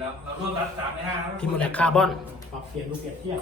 แล้วเรารวบรัดสามในห้าครับพิมพ์แลกคาร์บอน ปรับเปลี่ยนรูปเปรียบเทียบ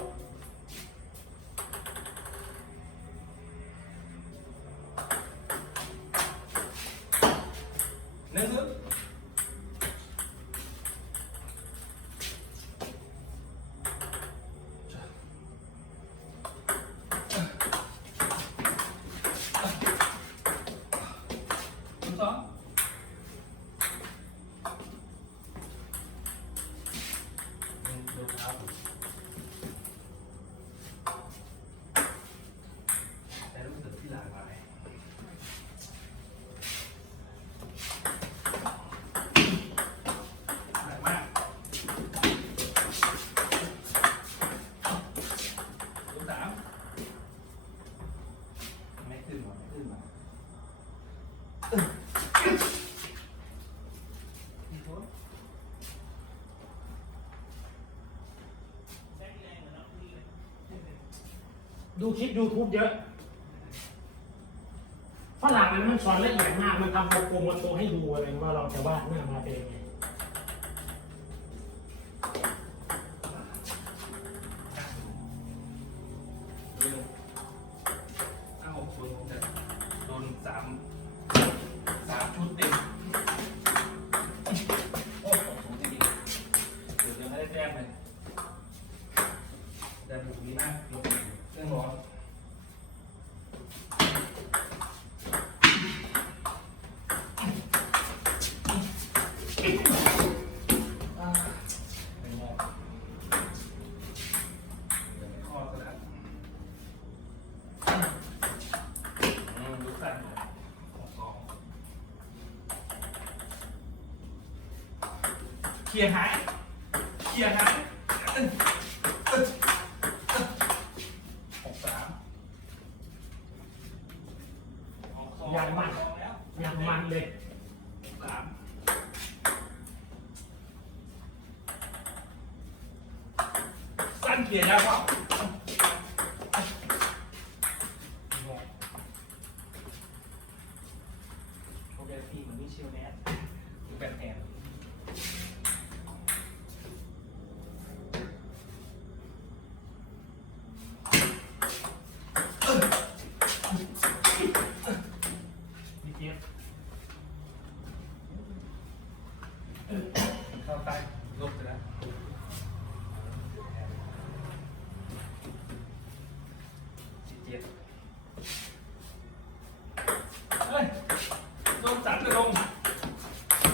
ดูคลิป YouTube เยอะฝรั่งนั้นมันสอนละเอียดมาก มันทำโปรโกงมทโชว์ให้ดูอะไรว่าเราจะวาดหน้ามาเป็นยังไง เป็นไงเดี๋ยวไม่คลอดก็ได้อืมดูสั่นเลยของสองเคลียร์หายเคลียร์หายหกสามอย่างมันออกแล้วอย่างมันเลย สาม สั้นเคลียร์ยาวเปล่าโอเคพี่เหมือนมิเชลแนสหรือแบทแมนพี่เจี๊ยบเข้าใต้ลบไปแล้วสิบ เจ็ดเฮ้ยโดนสันจะลง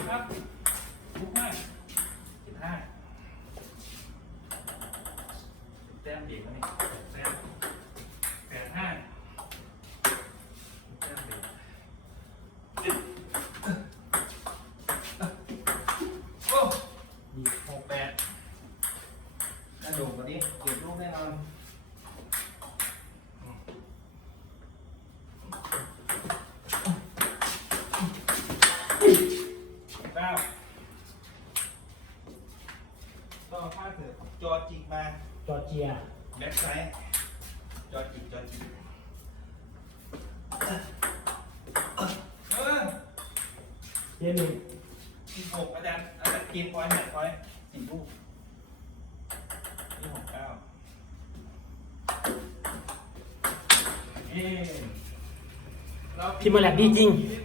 ครับลุกมากสิบห้าแต้มเด็กนี่แต้มแปดห้าแต้มเด็กโอ้ยี่หกแปดน่าโด่งกว่านี้เก็บลูกแน่นอน จอร์เจีย แบ็คไซด์จอจิกจอจิกเออเจี๊ยบหนึ่งสิบหกอาจารย์อาจารย์เกมพอยต์แมตช์พอยต์สี่ลูกนี่หกเก้าเย้เราพิมพ์แลกดีจริงนิด